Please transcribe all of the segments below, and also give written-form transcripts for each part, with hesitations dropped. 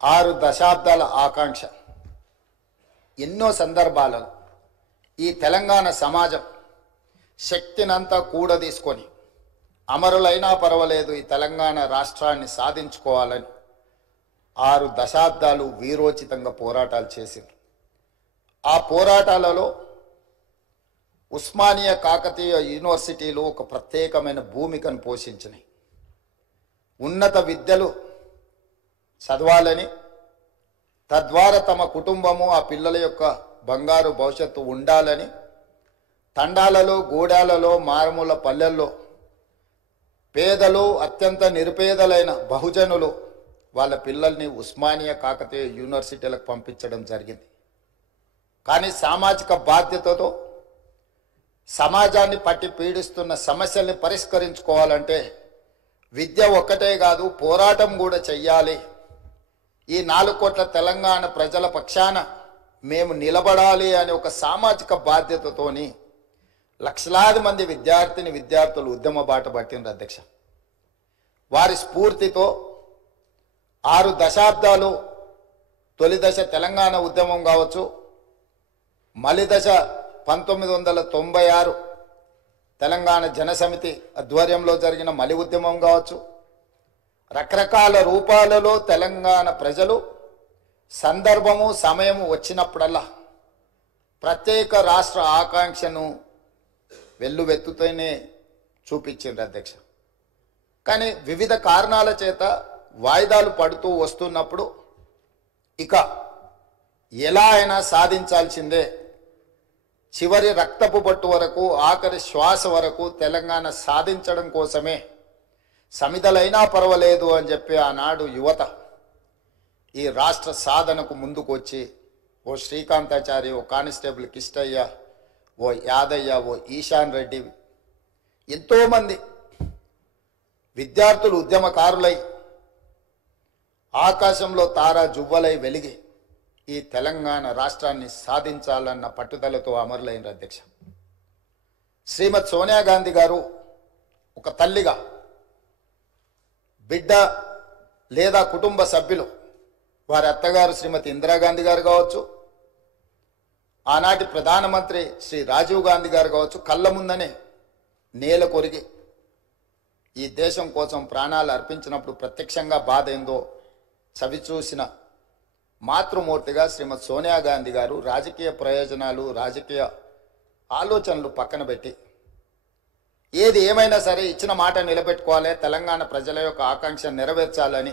6 దశాబ్దాల ఆకాంక్ష. ఎన్నో సందర్భాలలో ఈ తెలంగాణ సమాజం శక్తినంతా కూడదీసుకొని అమరులైనా పర్వాలేదు ఈ తెలంగాణ రాష్ట్రాన్ని సాధించుకోవాలని 6 దశాబ్దాలు వీరోచితంగా పోరాటాలు చేసింది. ఆ పోరాటాలలో ఉస్మానియా కాకతీయ యూనివర్సిటీలు ఒక ప్రత్యేకమైన భూమికను పోషించినాయి. ఉన్నత విద్యలు చదవాలని, తద్వారా తమ కుటుంబము ఆ పిల్లల యొక్క బంగారు భవిష్యత్తు ఉండాలని తండాలలో, గూడాలలో, మారుమూల పల్లెల్లో పేదలు, అత్యంత నిరుపేదలైన బహుజనులు వాళ్ళ పిల్లల్ని ఉస్మానియా కాకతీయ యూనివర్సిటీలకు పంపించడం జరిగింది. కానీ సామాజిక బాధ్యతతో సమాజాన్ని పట్టి పీడిస్తున్న సమస్యల్ని పరిష్కరించుకోవాలంటే విద్య ఒక్కటే కాదు, పోరాటం కూడా చెయ్యాలి. ఈ 4 కోట్ల తెలంగాణ ప్రజల పక్షాన మేము నిలబడాలి అనే ఒక సామాజిక బాధ్యతతోని లక్షలాది మంది విద్యార్థులు ఉద్యమ బాట పట్టిండ్రు అధ్యక్ష. వారి స్ఫూర్తితో 6 దశాబ్దాలు తొలి దశ తెలంగాణ ఉద్యమం కావచ్చు, మలి దశ 1996 తెలంగాణ జనసమితి ఆధ్వర్యంలో జరిగిన మలి ఉద్యమం కావచ్చు, రకరకాల రూపాలలో తెలంగాణ ప్రజలు సందర్భము సమయము వచ్చినప్పుడల్లా ప్రత్యేక రాష్ట్ర ఆకాంక్షను వెల్లువెత్తుతూనే చూపించింది అధ్యక్ష. కానీ వివిధ కారణాల చేత వాయిదాలు పడుతూ వస్తున్నప్పుడు ఇక ఎలా అయినా సాధించాల్సిందే, చివరి రక్తపు బొట్టు వరకు, ఆఖరి శ్వాస వరకు తెలంగాణ సాధించడం కోసమే సమిధలైనా పర్వాలేదు అని చెప్పి ఆనాడు యువత ఈ రాష్ట్ర సాధనకు ముందుకు వచ్చి ఓ శ్రీకాంతాచారి, ఓ కానిస్టేబుల్ కిష్టయ్య, ఓ యాదయ్య, ఓ ఈశాన్ రెడ్డి, ఎంతోమంది విద్యార్థులు ఉద్యమకారులై ఆకాశంలో తారా జువ్వలై వెలిగి ఈ తెలంగాణ రాష్ట్రాన్ని సాధించాలన్న పట్టుదలతో అమరులైన అధ్యక్ష. శ్రీమతి సోనియా గాంధీ గారు ఒక తల్లిగా బిడ్డ లేదా కుటుంబ సభ్యులు, వారి అత్తగారు శ్రీమతి ఇందిరాగాంధీ గారు కావచ్చు, ఆనాటి ప్రధానమంత్రి శ్రీ రాజీవ్ గాంధీ గారు కావచ్చు, కళ్ళ ముందనే నేల కొరిగి ఈ దేశం కోసం ప్రాణాలు అర్పించినప్పుడు ప్రత్యక్షంగా బాధ ఏందో చవిచూసిన మాతృమూర్తిగా శ్రీమతి సోనియా గాంధీ గారు రాజకీయ ప్రయోజనాలు, రాజకీయ ఆలోచనలు పక్కన పెట్టి ఏది ఏమైనా సరే ఇచ్చిన మాట నిలబెట్టుకోవాలి, తెలంగాణ ప్రజల యొక్క ఆకాంక్ష నెరవేర్చాలని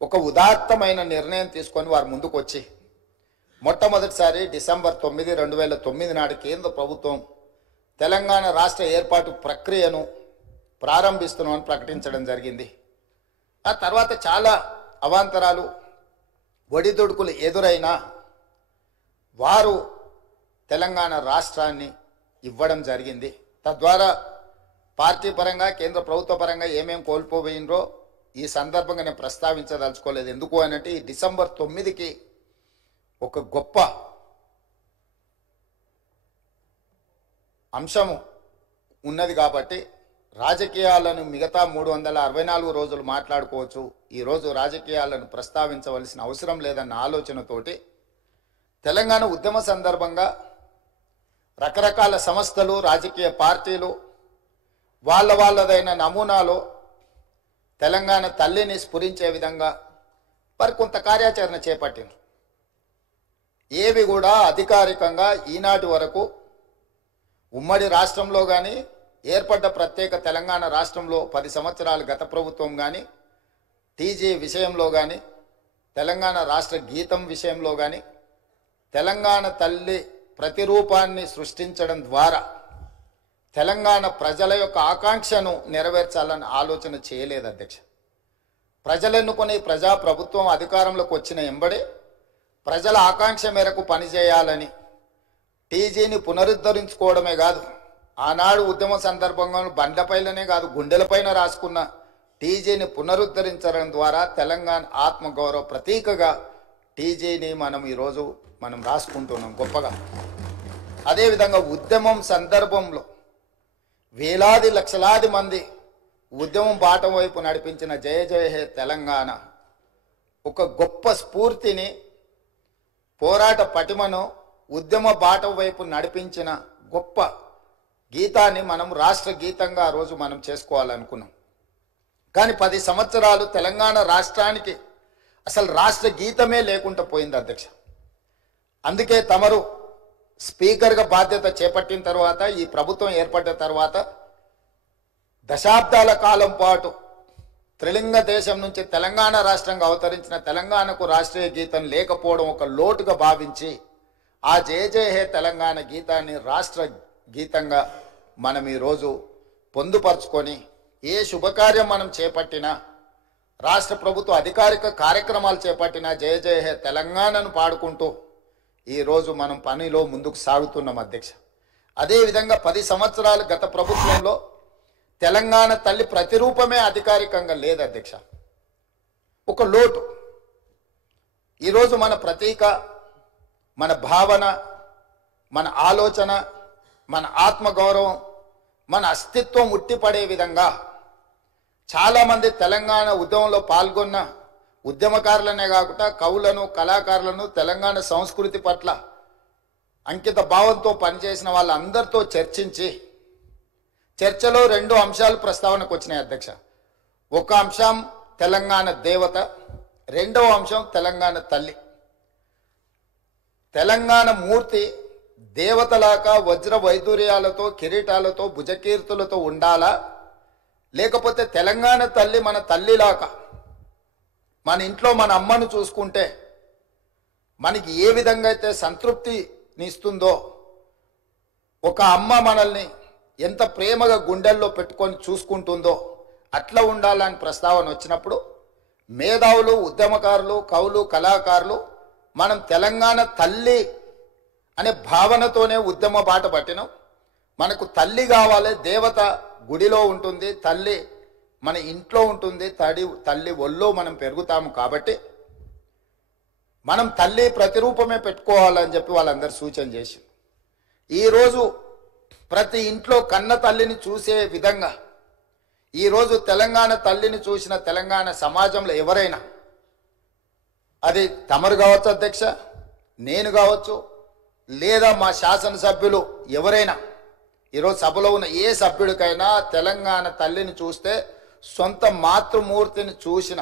ఒక ఉదాత్తమైన నిర్ణయం తీసుకొని వారు ముందుకు వచ్చి మొట్టమొదటిసారి డిసెంబర్ 9, 2009 నాడు కేంద్ర ప్రభుత్వం తెలంగాణ రాష్ట్ర ఏర్పాటు ప్రక్రియను ప్రారంభిస్తున్నామని ప్రకటించడం జరిగింది. ఆ తర్వాత చాలా అవాంతరాలు, ఒడిదుడుకులు ఎదురైనా వారు తెలంగాణ రాష్ట్రాన్ని ఇవ్వడం జరిగింది. తద్వారా పార్టీ పరంగా, కేంద్ర ప్రభుత్వ పరంగా ఏమేం కోల్పోయినరో ఈ సందర్భంగా నేను ప్రస్తావించదలుచుకోలేదు. ఎందుకు అనంటే ఈ డిసెంబర్ 9కి ఒక గొప్ప అంశము ఉన్నది కాబట్టి రాజకీయాలను మిగతా 364 రోజులు మాట్లాడుకోవచ్చు, ఈరోజు రాజకీయాలను ప్రస్తావించవలసిన అవసరం లేదన్న ఆలోచనతోటి తెలంగాణ ఉద్యమ సందర్భంగా రకరకాల సంస్థలు, రాజకీయ పార్టీలు వాళ్ళదైన నమూనాలో తెలంగాణ తల్లిని స్ఫురించే విధంగా మరి కొంత కార్యాచరణ చేపట్టింది. ఏవి కూడా అధికారికంగా ఈనాటి వరకు ఉమ్మడి రాష్ట్రంలో కానీ, ఏర్పడ్డ ప్రత్యేక తెలంగాణ రాష్ట్రంలో 10 సంవత్సరాలు గత ప్రభుత్వం కానీ, టీజీ విషయంలో కానీ, తెలంగాణ రాష్ట్ర గీతం విషయంలో కానీ తెలంగాణ తల్లి ప్రతిరూపాన్ని సృష్టించడం ద్వారా తెలంగాణ ప్రజల యొక్క ఆకాంక్షను నెరవేర్చాలని ఆలోచన చేయలేదు అధ్యక్ష. ప్రజలెన్నుకొని ప్రజాప్రభుత్వం అధికారంలోకి వచ్చిన ఎంబడే ప్రజల ఆకాంక్ష మేరకు పనిచేయాలని టీజీని పునరుద్ధరించుకోవడమే కాదు, ఆనాడు ఉద్యమ సందర్భంగా బండ్లపైలనే కాదు గుండెలపైన రాసుకున్న టీజీని పునరుద్ధరించడం ద్వారా తెలంగాణ ఆత్మగౌరవ ప్రతీకగా టీజీని ఈరోజు మనం రాసుకుంటున్నాం గొప్పగా. అదేవిధంగా ఉద్యమం సందర్భంలో వేలాది లక్షలాది మంది ఉద్యమం బాట వైపు నడిపించిన జయ జయ హే తెలంగాణ ఒక గొప్ప స్ఫూర్తిని, పోరాట పటిమను, ఉద్యమ బాట వైపు నడిపించిన గొప్ప గీతాన్ని మనం రాష్ట్ర గీతంగా ఆ రోజు మనం చేసుకోవాలనుకున్నాం. కానీ 10 సంవత్సరాలు తెలంగాణ రాష్ట్రానికి అసలు రాష్ట్ర గీతమే లేకుండా పోయింది అధ్యక్ష. అందుకే తమరు స్పీకర్గా బాధ్యత చేపట్టిన తర్వాత, ఈ ప్రభుత్వం ఏర్పడిన తర్వాత దశాబ్దాల కాలం పాటు త్రిలింగ దేశం నుంచి తెలంగాణ రాష్ట్రంగా అవతరించిన తెలంగాణకు రాష్ట్రీయ గీతం లేకపోవడం ఒక లోటుగా భావించి ఆ జయ జయ హే తెలంగాణ గీతాన్ని రాష్ట్ర గీతంగా మనం ఈరోజు పొందుపరుచుకొని ఏ శుభకార్యం మనం చేపట్టినా, రాష్ట్ర ప్రభుత్వ అధికారిక కార్యక్రమాలు చేపట్టినా జయ జయ హే తెలంగాణను పాడుకుంటూ ఈరోజు మనం పనిలో ముందుకు సాగుతున్నాం అధ్యక్ష. అదేవిధంగా 10 సంవత్సరాలు గత ప్రభుత్వంలో తెలంగాణ తల్లి ప్రతిరూపమే అధికారికంగా లేదు అధ్యక్ష. ఒక లోటు. ఈరోజు మన ప్రతీక, మన భావన, మన ఆలోచన, మన ఆత్మగౌరవం, మన అస్తిత్వం ఉట్టిపడే విధంగా చాలామంది తెలంగాణ ఉద్యమంలో పాల్గొన్న ఉద్యమకారులనే కాకుండా కవులను, కళాకారులను, తెలంగాణ సంస్కృతి పట్ల అంకిత భావంతో పనిచేసిన వాళ్ళందరితో చర్చించి చర్చలో 2 అంశాలు ప్రస్తావనకు వచ్చినాయి అధ్యక్ష. ఒక అంశం తెలంగాణ దేవత, రెండవ అంశం తెలంగాణ తల్లి. తెలంగాణ మూర్తి దేవతలాగా వజ్ర వైదూర్యాలతో, కిరీటాలతో, భుజకీర్తులతో ఉండాలా, లేకపోతే తెలంగాణ తల్లి మన తల్లిలాగా మన ఇంట్లో మన అమ్మను చూసుకుంటే మనకి ఏ విధంగా అయితే సంతృప్తినిస్తుందో, ఒక అమ్మ మనల్ని ఎంత ప్రేమగా గుండెల్లో పెట్టుకొని చూసుకుంటుందో అట్లా ఉండాలని ప్రస్తావన వచ్చినప్పుడు మేధావులు, ఉద్యమకారులు, కవులు, కళాకారులు మనం తెలంగాణ తల్లి అనే భావనతోనే ఉద్యమ బాట పట్టినాం. మనకు తల్లి కావాలి, దేవత గుడిలో ఉంటుంది, తల్లి మన ఇంట్లో ఉంటుంది, తల్లి ఒళ్ళో మనం పెరుగుతాము. కాబట్టి మనం తల్లి ప్రతిరూపమే పెట్టుకోవాలని చెప్పి వాళ్ళందరూ సూచన చేసి ఈరోజు ప్రతి ఇంట్లో కన్న తల్లిని చూసే విధంగా ఈరోజు తెలంగాణ తల్లిని చూసిన తెలంగాణ సమాజంలో ఎవరైనా, అది తమరు కావచ్చు అధ్యక్ష, నేను కావచ్చు, లేదా మా శాసనసభ్యులు ఎవరైనా, ఈరోజు సభలో ఉన్న ఏ సభ్యుడికైనా తెలంగాణ తల్లిని చూస్తే సొంత మాతృమూర్తిని చూసిన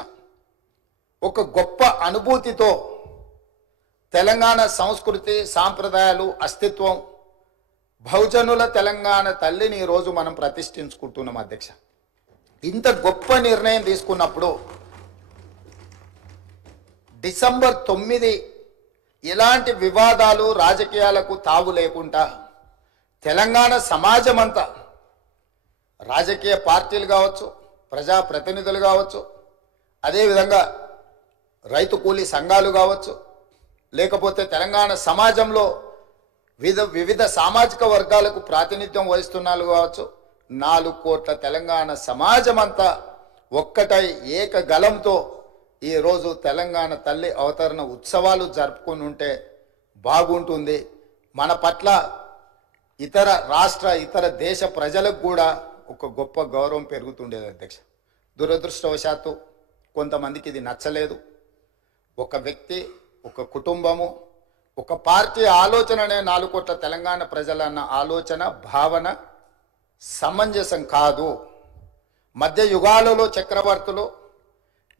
ఒక గొప్ప అనుభూతితో తెలంగాణ సంస్కృతి, సాంప్రదాయాలు, అస్తిత్వం, బహుజనుల తెలంగాణ తల్లిని ఈరోజు మనం ప్రతిష్ఠించుకుంటున్నాం అధ్యక్ష. ఇంత గొప్ప నిర్ణయం తీసుకున్నప్పుడు డిసెంబర్ 9 ఎలాంటి వివాదాలు, రాజకీయాలకు తావు లేకుండా తెలంగాణ సమాజం అంతా, రాజకీయ పార్టీలు కావచ్చు, ప్రజాప్రతినిధులు కావచ్చు, అదేవిధంగా రైతు కూలీ సంఘాలు కావచ్చు, లేకపోతే తెలంగాణ సమాజంలో వివిధ సామాజిక వర్గాలకు ప్రాతినిధ్యం వహిస్తున్నారు కావచ్చు, 4 కోట్ల తెలంగాణ సమాజం అంతా ఒక్కటై ఏకగలంతో ఈరోజు తెలంగాణ తల్లి అవతరణ ఉత్సవాలు జరుపుకుని ఉంటే బాగుంటుంది. మన పట్ల ఇతర రాష్ట్ర, ఇతర దేశ ప్రజలకు కూడా ఒక గొప్ప గౌరవం పెరుగుతుండేది అధ్యక్ష. దురదృష్టవశాత్తు కొంతమందికి ఇది నచ్చలేదు. ఒక వ్యక్తి, ఒక కుటుంబము, ఒక పార్టీ ఆలోచననే 4 కోట్ల తెలంగాణ ప్రజలన్న ఆలోచన, భావన సమంజసం కాదు. మధ్య యుగాలలో చక్రవర్తులు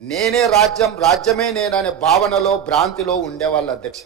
నేనే రాజ్యం, రాజ్యమే నేననే భావనలో, భ్రాంతిలో ఉండేవాళ్ళు అధ్యక్ష.